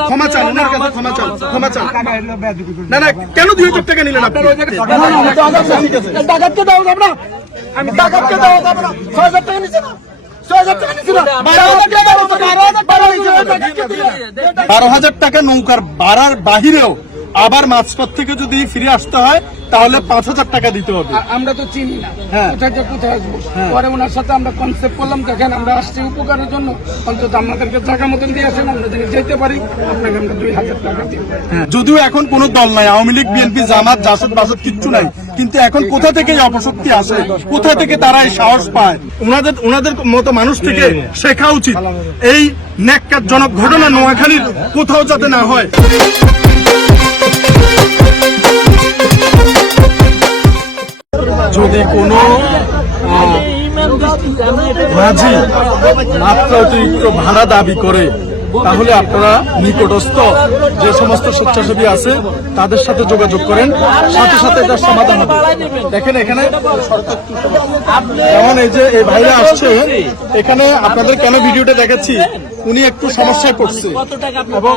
ক্ষমা চান ওনার কাছে ক্ষমা চান ক্ষমা চান না না কেন দুই হাজার টাকা নিলেন আপনি ডাকাতকে দেওয়া যাবে না আমি ডাকাতকে দেওয়া যাবে না ছয় হাজার টাকা নিচ্ছে না। বারো হাজার টাকা নৌকার বাড়ার বাহিরেও আবার মাঝপথ থেকে যদি ফিরে আসতে হয় তাহলে পাঁচ হাজার টাকা দিতে হবে। আমরা তো চিনি না। হ্যাঁ। কোথায় কোথায় আসব। পরে ওনার সাথে আমরা কনসেপ্ট করলাম দেখেন আমরা আসছি উপকারের জন্য। অন্তত আমাদেরকে জায়গা মতন দিয়েছেন আমরা যদি যেতে পারি আপনাকে আমরা দুই হাজার টাকা দিব। যদিও এখন কোন দল নাই আওয়ামী লীগ বিএনপি জামাত জাসদ বাসদ কিচ্ছু নাই। কিন্তু এখন কোথা থেকে অপশক্তি আসে? কোথা থেকে তারা এই সাহস পায়? ওনাদের ওনাদের মতো মানুষ থেকে শেখা উচিত। এই ন্যাক্কারজনক ঘটনা নোয়াখালীর কোথাও যাতে না হয়। যদি কোনো মাঝি মাত্রা অতিরিক্ত ভাড়া দাবি করে তাহলে আপনারা নিকটস্থ যে সমস্ত স্বেচ্ছাসেবী আছে, তাদের সাথে যোগাযোগ করেন। সাথে সাথে এটার সমাধান হবে। দেখেন এখানে যেমন এই যে এই ভাইরা আসছে, এখানে আপনাদের কেন ভিডিওটা দেখাচ্ছি? উনি একটু সমস্যায় পড়ছে। এবং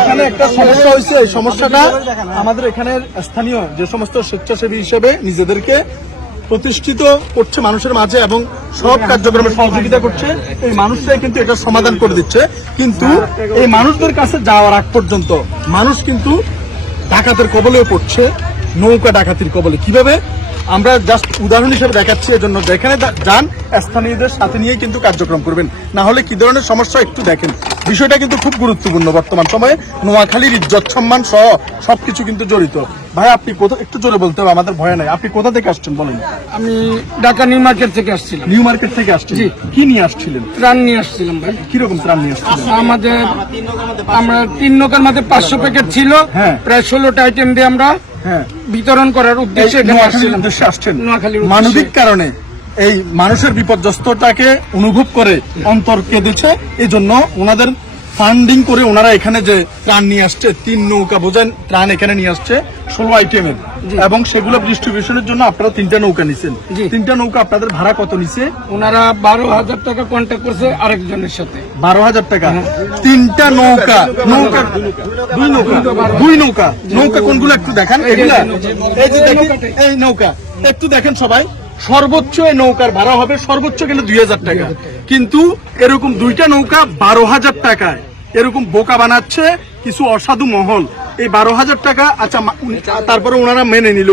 এখানে একটা সমস্যা হয়েছে। এই সমস্যাটা আমাদের এখানের স্থানীয় যে সমস্ত স্বেচ্ছাসেবী হিসেবে নিজেদেরকে প্রতিষ্ঠিত করছে মানুষের মাঝে এবং সব কার্যক্রমে সহযোগিতা করছে। এই মানুষটাই কিন্তু এটা সমাধান করে দিচ্ছে। কিন্তু এই মানুষদের কাছে যাওয়ার আগ পর্যন্ত মানুষ কিন্তু ডাকাতের কবলেও পড়ছে। নৌকা ডাকাতির কবলে। কীভাবে? আমরা জাস্ট উদাহরণ হিসেবে দেখাচ্ছি এজন্য যেখানে যান স্থানীয়দের সাথে নিয়ে কিন্তু কার্যক্রম করবেন। না হলে কি ধরনের সমস্যা একটু দেখেন। বিষয়টা কিন্তু খুব গুরুত্বপূর্ণ বর্তমান সময়ে। নোয়াখালীর ইজ্জত সম্মান সহ সবকিছু কিন্তু জড়িত। ভাই আপনি কোথা একটু জোরে বলতে হবে আমাদের ভয় নাই। আপনি কোথা থেকে আসছেন বলেন? আমি ঢাকা নিউ মার্কেট থেকে আসছিলাম। নিউ মার্কেট থেকে আসছি কি নিয়ে আসছিলেন? ত্রাণ নিয়ে আসছিলাম ভাই। কীরকম ত্রাণ নিয়ে আসছিলেন? আমাদের আমরা তিন নৌকার মধ্যে পাঁচশো প্যাকেট ছিল। হ্যাঁ। প্রায় ষোলোটা আইটেম দিয়ে আমরা বিতরণ করার উদ্দেশ্যে উদ্দেশ্যে আসছেন। মানবিক কারণে এই মানুষের বিপর্যস্তটাকে অনুভব করে অন্তর কেঁদেছে। এই জন্য ওনাদের ফান্ডিং করে ওনারা এখানে যে ত্রাণ নিয়ে আসছে তিন নৌকা বোঝেন ত্রাণ এখানে নিয়ে আসছে ষোলো আইটেমের এবং সেগুলো ডিস্ট্রিবিউশনের জন্য আপনারা তিনটা নৌকা নিছেন। তিনটা নৌকা আপনাদের ভাড়া কত নিছে? ওনারা বারো হাজার টাকা কন্ট্যাক্ট করছে আরেকজনের সাথে। বারো হাজার টাকা। তিনটা নৌকা নৌকা দুই নৌকা দুই নৌকা নৌকা। কোনগুলো একটু দেখান? এগুলা। এই যে দেখেন এই নৌকা। একটু দেখেন সবাই। সর্বোচ্চ এই নৌকার ভাড়া হবে সর্বোচ্চ গেলে দুই হাজার টাকা। কিন্তু এরকম দুইটা নৌকা বারো হাজার টাকায়। এরকম বোকা বানাচ্ছে কিছু অসাধু মহল। এই বারো হাজার টাকা আচ্ছা তারপরে ওনারা মেনে নিল।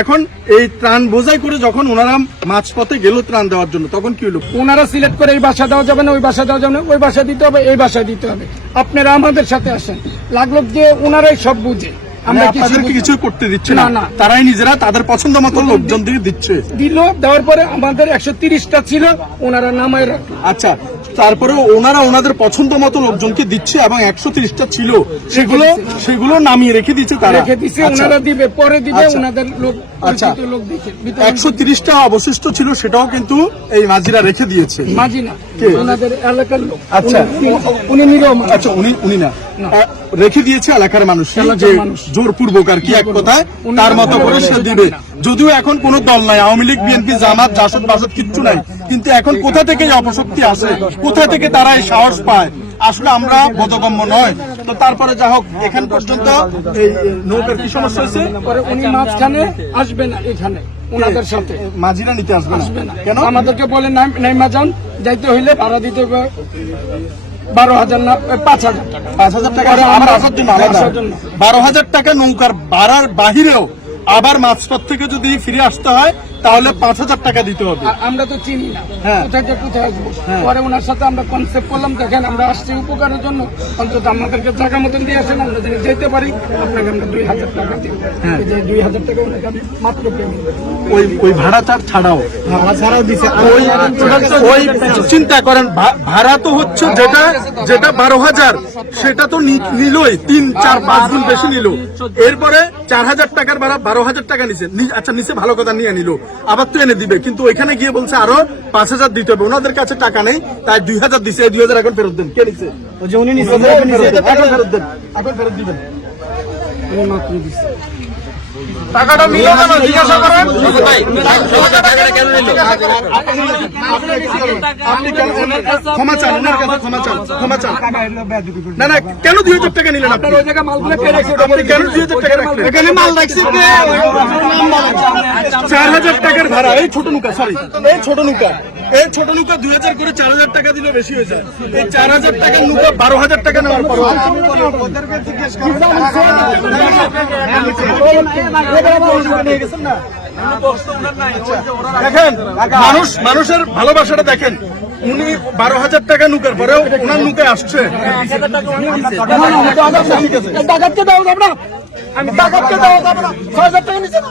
এখন এই ত্রাণ বোঝাই করে যখন ওনারা মাঝপথে গেল ত্রাণ দেওয়ার জন্য, তখন কি হলো? ওনারা সিলেক্ট করে এই বাসা দেওয়া যাবে না, ওই বাসা দেওয়া যাবে না, ওই বাসা দিতে হবে, এই বাসা দিতে হবে। আপনারা আমাদের সাথে আসেন। লাগল যে ওনারাই সব বুঝে। আমরা আপনাদেরকে করতে দিচ্ছি না। না, না। তারাই নিজেরা তাদের পছন্দ মতো লোকজন দিয়ে দিচ্ছে। দিল দেওয়ার পরে আমাদের একশো তিরিশটা ছিল ওনারা নামায় রাখল। আচ্ছা তারপরে ওনারা ওনাদের পছন্দ মতো লোকজনকে দিচ্ছে এবং একশো তিরিশটা ছিল সেগুলো সেগুলো নামিয়ে রেখে দিচ্ছে তারা। রেখে দিছে আচ্ছা, ওনারা দিবে পরে দিবে আচ্ছা। ওনাদের লোক আচ্ছা। লোক দিচ্ছে একশো তিরিশটা অবশিষ্ট ছিল সেটাও কিন্তু এই মাঝিরা রেখে দিয়েছে। মাঝি না ওনাদের এলাকার লোক। আচ্ছা। উনি- উনি আচ্ছা উনি উনি না। রেখে দিয়েছে এলাকার মানুষ। জোরপূর্বক আর কি এক কথায় তার মতো করে সে দিবে। যদিও এখন কোন দল নাই। আওয়ামী লীগ বিএনপি জামাত জাসদ বাসদ কিচ্ছু নাই। কিন্তু এখন কোথা থেকে অপশক্তি আসে? কোথা থেকে তারা এই সাহস পায়? আসলে আমরা বোধগম্য নয়। তো তারপরে যা হোক এখান পর্যন্ত এই নৌকার কি সমস্যা হয়েছে? উনি মাঝখানে আসবে না এখানে ওনাদের সাথে। মাঝিরা নিতে আসবে না? কেন? আমাদেরকে বলে নাই- নাইমা যান যাইতে হইলে ভাড়া দিতে হবে বারো হাজার না পাঁচ হাজার পাঁচ হাজার টাকা আমার আসার জন্য। বারো হাজার টাকা নৌকার বাড়ার বাহিরেও আবার মাঝপথ থেকে যদি ফিরে আসতে হয় তাহলে পাঁচ হাজার টাকা দিতে হবে। আমরা তো চিনি না। হ্যাঁ। কোথায় যে কোথায় আসব। পরে ওনার সাথে আমরা কনসেপ্ট করলাম দেখেন আমরা আসছি উপকারের জন্য। অন্তত আমাদেরকে জায়গা মতন দিয়েছেন আমরা যদি যেতে পারি আপনাকে আমরা দুই হাজার টাকা দিব হ্যাঁ। দুই হাজার টাকা ওনাকে আমি মাত্র ওই ওই ভাড়া চার ছাড়াও। ছাড়াও দিছে। ওই ওই চিন্তা করেন ভাড়া তো হচ্ছে যেটা যেটা বারো হাজার সেটা তো নি- নিলই। তিন চার পাঁচ গুণ বেশি নিল। এরপরে চার হাজার টাকার ভাড়া বারো হাজার টাকা নিছে। আচ্ছা নিচে ভালো কথা নিয়ে নিল। আবার তো এনে দিবে। কিন্তু ওইখানে গিয়ে বলছে আরও পাঁচ হাজার দিতে হবে। ওনাদের কাছে টাকা নেই তাই দুই হাজার দিচ্ছে দুই হাজার এখন ফেরত দেন। কে নিচ্ছে এখন ফেরত দেন। এখন ফেরত দিবেন। মাত্র দিছি। টাকাটা নিল কেন? জিজ্ঞাসা করেন। কেন ওনার কাছে ক্ষমা চান ওনার কাছে ক্ষমা চান ক্ষমা চান। না না কেন দুই হাজার টাকা নিলেন আপনি? ওই জায়গায় মালগুলো আপনি কেন দুই হাজার টাকা রাখলেন? এখানে মাল রাখছি চার হাজার টাকার ভাড়া এই ছোট নৌকা সরি এই ছোট নৌকা। এই ছোট নৌকা দুই হাজার করে চার হাজার টাকা দিলে বেশি এই চার হাজার টাকার নৌকা বারো হাজার টাকা নেওয়ার পর। দেখেন, মানুষ মানুষের ভালোবাসাটা দেখেন, উনি বারো হাজার টাকা নৌকার পরেও ওনার নৌকায় আসছে। টাকা নিচ্ছে না। ছয় হাজার টাকা না।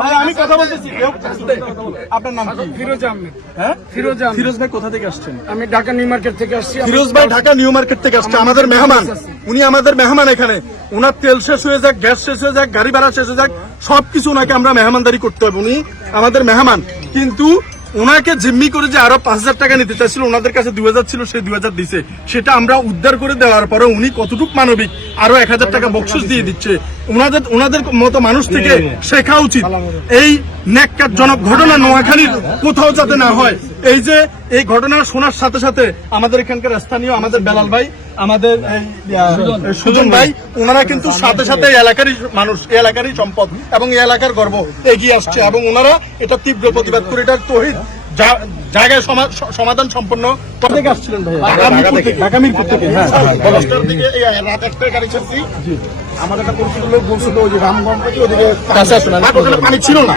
ভাই আমি কথা বলতেছি। আপনার নাম কি? ফিরোজ আহমেদ। হ্যাঁ? ফিরোজ আহমেদ। ফিরোজ ভাই কোথা থেকে আসছেন? আমি ঢাকা নিউ মার্কেট থেকে আসছি। ফিরোজ ভাই ঢাকা নিউ মার্কেট থেকে আসছে। আমাদের মেহমান। উনি আমাদের মেহমান এখানে। ওনার তেল শেষ হয়ে যাক গ্যাস শেষ হয়ে যাক গাড়ি ভাড়া শেষ হয়ে যাক সবকিছু ওনাকে আমরা মেহমানদারি করতে হবে। উনি আমাদের মেহমান। কিন্তু ওনাকে জিম্মি করে যে আরও পাঁচ হাজার টাকা নিতে চাইছিল ওনাদের কাছে দুই হাজার ছিল সেই দুই হাজার দিছে। সেটা আমরা উদ্ধার করে দেওয়ার পরে উনি কতটুক মানবিক আরও এক হাজার টাকা বকশিস দিয়ে দিচ্ছে। ওনাদের ওনাদের মতো মানুষ থেকে শেখা উচিত। এই ন্যাক্কারজনক ঘটনা নোয়াখালীর কোথাও যাতে না হয়। এই যে এই ঘটনা শোনার সাথে সাথে আমাদের এখানকার স্থানীয় আমাদের বেলাল ভাই আমাদের সুজন ভাই। ওনারা কিন্তু সাথে সাথে এলাকারই মানুষ এলাকারই সম্পদ এবং এই এলাকার গর্ব এগিয়ে আসছে এবং ওনারা এটা তীব্র প্রতিবাদ করে এটার তহিদ। জায়গায় সমাধান সম্পন্ন থেকে আসছিলেন ঢাকা মিরপুর থেকে। হ্যাঁ এই রাত একটায় গাড়ি ছাড়ছি। একটা পরিচিত লোক বলছিল ওই যে রামগঞ্জ থেকে ওদিকে কাছে আসুন, আমি আর ওখানে পানি ছিল না।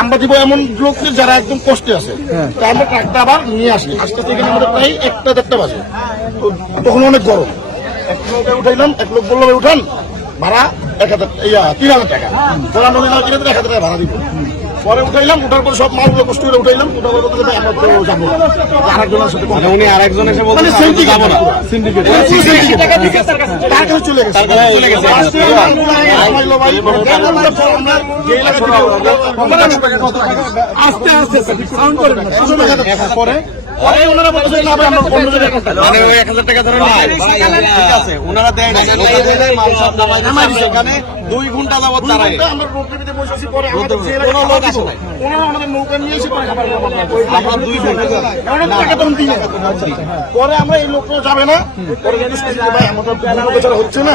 আমরা দিব এমন লোক যারা একদম কষ্টে আছে। তা আমরা ট্রাকটা আবার নিয়ে আসি। আসতে থেকে আমাদের প্রায় একটা দেড়টা বাজে। তো তখন অনেক গরম। এক লোকে উঠাইলাম এক লোক বলল উঠান। ভাড়া এক হাজার তিন হাজার টাকা। যারা নদী এক হাজার টাকা ভাড়া দিব। পরে উঠাইলাম উঠার পর সব মালগুলো কষ্ট করে উঠাইলাম উঠার পর বলতে আমরা তো যাব আরেকজনের সাথে উনি আরেকজন এসে বলতে সিন্ডিকেট যাব না। সিন্ডিকেট তার কাছে চলে গেছে চলে আস্তে আস্তে সাউন্ড পরে পরে আমরা। মানে দুই ঘণ্টা যাবত পরে লোক এই লোকটা যাবে না। পরে ভাই আমাদের হচ্ছে না।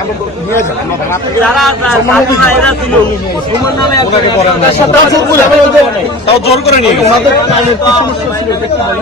আমরা নিয়ে যাব আমরা জোর করে নিয়ে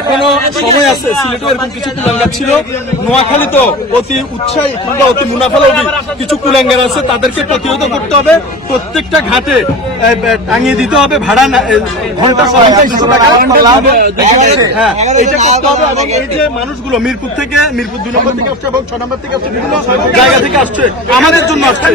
এখনও সময় আছে সিলেটে এরকম কিছু কুলাঙ্গার ছিল। নোয়াখালী তো অতি উৎসাহী কিংবা অতি মুনাফালোভী কিছু কুলাঙ্গার আছে তাদেরকে প্রতিহত করতে হবে। প্রত্যেকটা ঘাটে টাঙিয়ে দিতে হবে ভাড়া ঘণ্টা হ্যাঁ এইটা করতে হবে এবং এই যে মানুষগুলো মিরপুর থেকে মিরপুর দুই নম্বর থেকে আসছে এবং ছয় নম্বর থেকে আসছে বিভিন্ন জায়গা থেকে আসছে। আমাদের জন্য আসছে।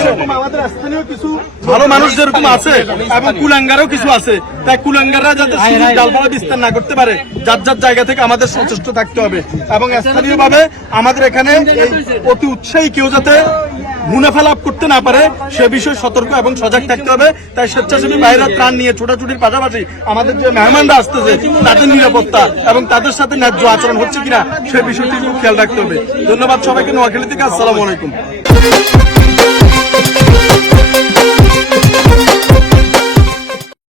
এরকম আমাদের স্থানীয় কিছু ভালো মানুষ যেরকম আছে এবং কুলাঙ্গারও কিছু আছে। তাই কুলাঙ্গাররা যাতে ডালপালা বিস্তার না করতে পারে যার যার জায়গা থেকে আমাদের সচেষ্ট থাকতে হবে। এবং স্থানীয় ভাবে আমাদের এখানে অতি উৎসাহী কেউ যাতে মুনাফা লাভ করতে না পারে সে বিষয়ে সতর্ক এবং সজাগ থাকতে হবে। তাই স্বেচ্ছাসেবী বাইরে ত্রাণ নিয়ে ছোটাছুটির পাশাপাশি আমাদের যে মেহমানরা আসতেছে তাদের নিরাপত্তা এবং তাদের সাথে ন্যায্য আচরণ হচ্ছে কিনা সে বিষয়টি খেয়াল রাখতে হবে। ধন্যবাদ সবাইকে নোয়াখালী থেকে আসসালামু আলাইকুম।